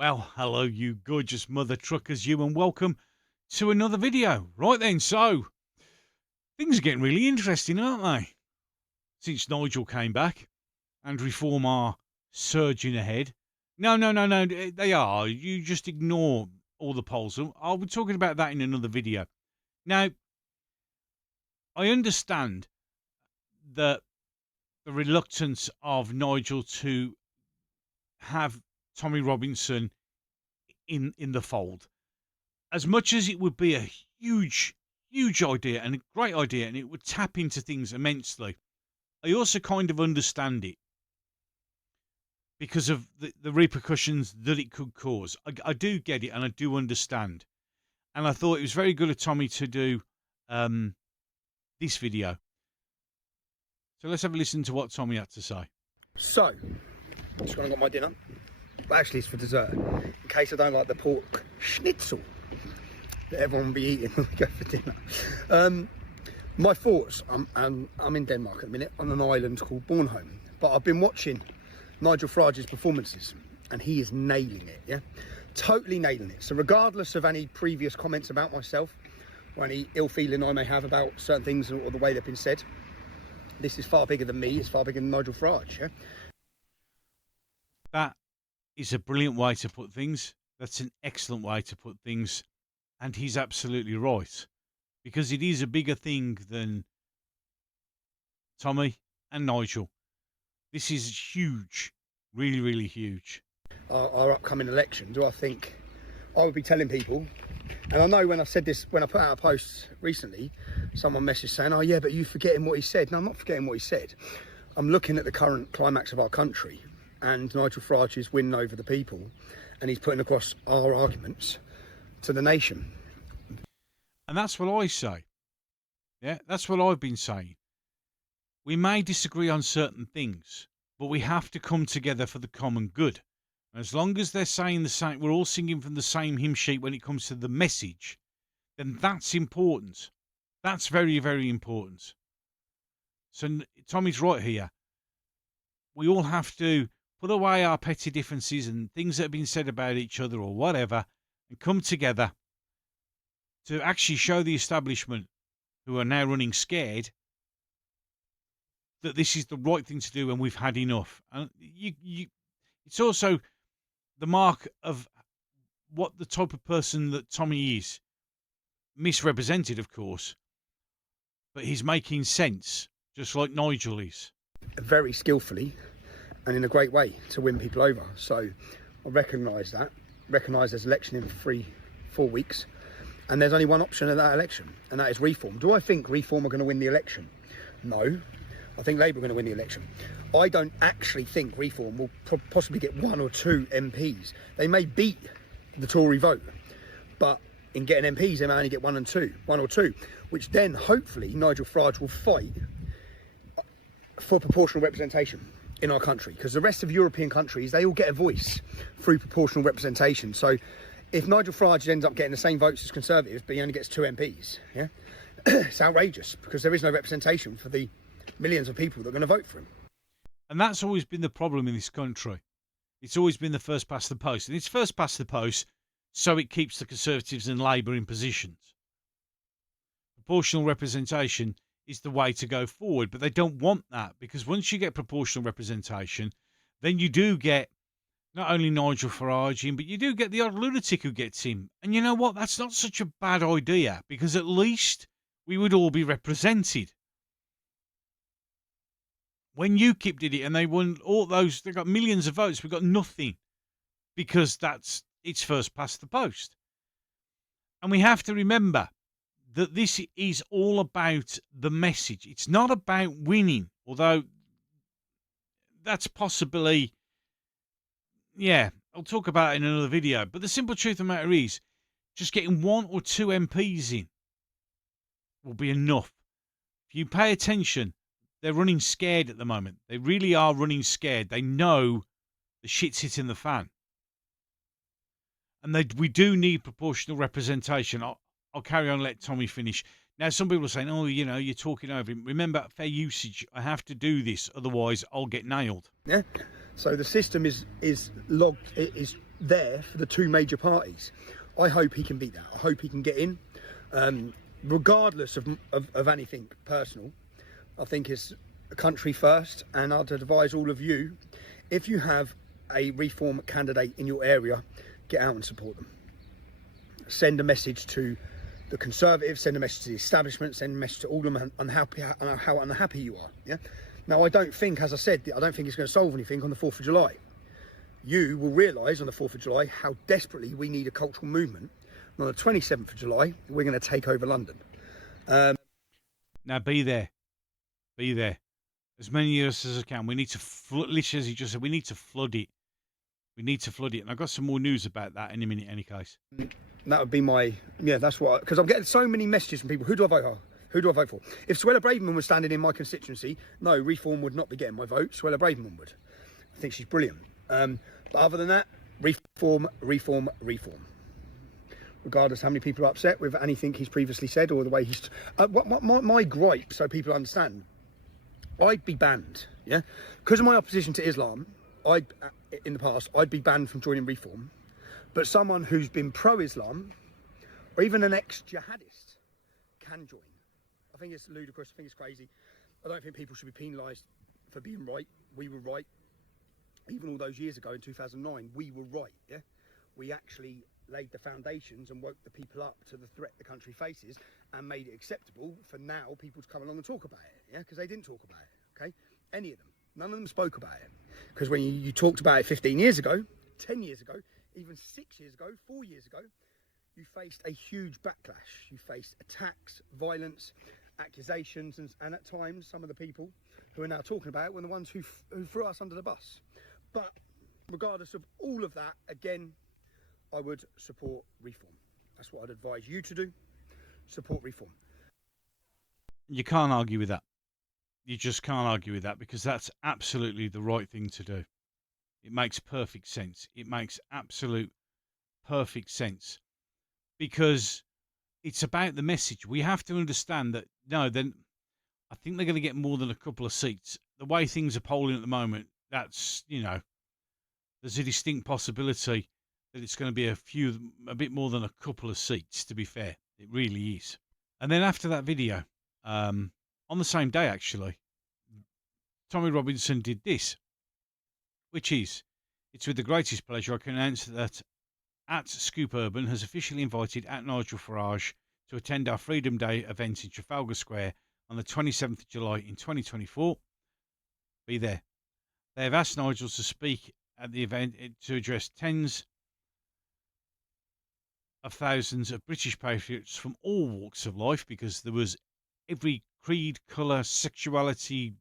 Well, hello, you gorgeous mother truckers, you, and welcome to another video. Right then, so things are getting really interesting, aren't they? Since Nigel came back and Reform are surging ahead. No, they are. You just ignore all the polls. I'll be talking about that in another video. Now, I understand that the reluctance of Nigel to have Tommy Robinson in the fold. As much as it would be a huge idea and a great idea, and it would tap into things immensely, I also kind of understand it because of the repercussions that it could cause. I do get it, and I do understand. And I thought it was very good of Tommy to do this video. So let's have a listen to what Tommy had to say. So, just when I got my dinner, but actually it's for dessert, in case I don't like the pork schnitzel that everyone will be eating when we go for dinner. My thoughts, I'm in Denmark at the minute, on an island called Bornholm, but I've been watching Nigel Farage's performances, and he is nailing it, yeah? Totally nailing it. So regardless of any previous comments about myself, or any ill feeling I may have about certain things or the way they've been said, this is far bigger than me, it's far bigger than Nigel Farage, yeah? That is a brilliant way to put things. That's an excellent way to put things. And he's absolutely right. Because it is a bigger thing than Tommy and Nigel. This is huge. Really huge. Our upcoming election, do I think I would be telling people, and I know when I said this, when I put out a post recently, someone messaged saying, oh yeah, but you're forgetting what he said. No, I'm not forgetting what he said. I'm looking at the current climax of our country and Nigel Farage's win over the people, and he's putting across our arguments to the nation. And that's what I say. Yeah, that's what I've been saying. We may disagree on certain things, but we have to come together for the common good. And as long as they're saying the same, we're all singing from the same hymn sheet when it comes to the message, then that's important. That's very important. So Tommy's right here. We all have to put away our petty differences and things that have been said about each other or whatever, and come together to actually show the establishment, who are now running scared, that this is the right thing to do and we've had enough. And it's also the mark of what the type of person that Tommy is. Misrepresented, of course, but he's making sense, just like Nigel is. Very skillfully and in a great way to win people over. So I recognise that. Recognise there's election in 3-4 weeks. And there's only one option at that election, and that is Reform. Do I think Reform are going to win the election? No. I think Labour are going to win the election. I don't actually think Reform will possibly get 1 or 2 MPs. They may beat the Tory vote, but in getting MPs, they may only get 1 or 2, which then hopefully Nigel Farage will fight for proportional representation in our country, because the rest of European countries, they all get a voice through proportional representation. So if Nigel Farage ends up getting the same votes as Conservatives, but he only gets 2 MPs, yeah, it's outrageous, because there is no representation for the millions of people that are going to vote for him. And that's always been the problem in this country. It's always been the first past the post. And it's first past the post so it keeps the Conservatives and Labour in positions. Proportional representation is the way to go forward, but they don't want that, because once you get proportional representation, then you do get not only Nigel Farage in, but you do get the odd lunatic who gets in. And you know what? That's not such a bad idea, because at least we would all be represented. When UKIP did it and they won all those, they got millions of votes, we got nothing, because it's first past the post. And we have to remember that this is all about the message. It's not about winning, although that's possibly, yeah, I'll talk about it in another video. But the simple truth of the matter is, just getting 1 or 2 MPs in will be enough. If you pay attention, they're running scared at the moment. They really are running scared. They know the shit's hitting the fan. And we do need proportional representation. I'll carry on and let Tommy finish. Now, some people are saying, oh, you know, you're talking over him. Remember, fair usage. I have to do this, otherwise I'll get nailed. Yeah. So the system is logged, it is there for the two major parties. I hope he can beat that. I hope he can get in, regardless of anything personal. I think it's a country first, and I'd advise all of you, if you have a reform candidate in your area, get out and support them. Send a message to the Conservatives, send a message to the establishment, send a message to all of them on how unhappy you are. Yeah. Now, I don't think, as I said, I don't think it's going to solve anything on the 4th of July. You will realise on the 4th of July how desperately we need a cultural movement. And on the 27th of July, we're going to take over London. Now, be there. Be there. As many years as I can. We need to, literally, as you just said, we need to flood it. We need to flood it. And I've got some more news about that in a minute, in any case. That would be my, yeah, that's what, because I'm getting so many messages from people. Who do I vote for? Who do I vote for? If Suella Braverman was standing in my constituency, no, Reform would not be getting my vote. Suella Braverman would. I think she's brilliant. But other than that, Reform, Reform, Reform. Regardless how many people are upset with anything he's previously said or the way he's... my gripe, so people understand, I'd be banned, yeah? Because of my opposition to Islam, in the past, I'd be banned from joining Reform. But someone who's been pro-Islam, or even an ex-jihadist, can join. I think it's ludicrous, I think it's crazy. I don't think people should be penalised for being right. We were right. Even all those years ago in 2009, we were right, yeah? We actually laid the foundations and woke the people up to the threat the country faces and made it acceptable for now people to come along and talk about it, yeah? Because they didn't talk about it, okay? Any of them. None of them spoke about it. Because when you talked about it 15 years ago, 10 years ago, even 6 years ago, 4 years ago, you faced a huge backlash. You faced attacks, violence, accusations, and at times some of the people who are now talking about it were the ones who threw us under the bus. But regardless of all of that, again, I would support Reform. That's what I'd advise you to do. Support Reform. You can't argue with that. You just can't argue with that, because that's absolutely the right thing to do. It makes perfect sense. It makes absolute perfect sense, because it's about the message. We have to understand that, no, then I think they're going to get more than a couple of seats. The way things are polling at the moment, that's, you know, there's a distinct possibility that it's going to be a bit more than a couple of seats, to be fair. It really is. And then after that video, on the same day, actually, Tommy Robinson did this, which is, it's with the greatest pleasure I can announce that @Scoop Urban has officially invited @Nigel Farage to attend our Freedom Day event in Trafalgar Square on the 27th of July in 2024. Be there. They have asked Nigel to speak at the event to address tens of thousands of British patriots from all walks of life, because there was every creed, colour, sexuality,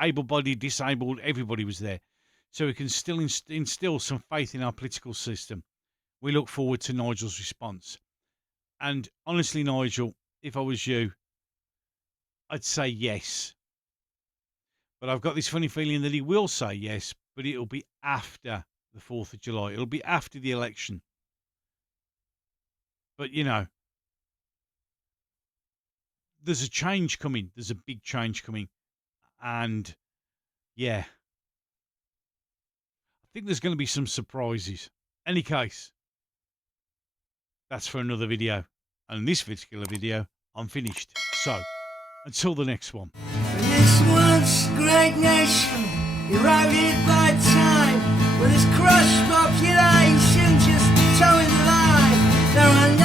able-bodied, disabled, everybody was there. So we can still instill some faith in our political system. We look forward to Nigel's response. And honestly, Nigel, if I was you, I'd say yes. But I've got this funny feeling that he will say yes, but it'll be after the 4th of July. It'll be after the election. But, you know, there's a change coming. There's a big change coming. And, yeah, I think there's going to be some surprises. Any case, that's for another video. And in this particular video, I'm finished. So, until the next one. This once great nation, eroded by time, with its crushed population just towing the line. There are no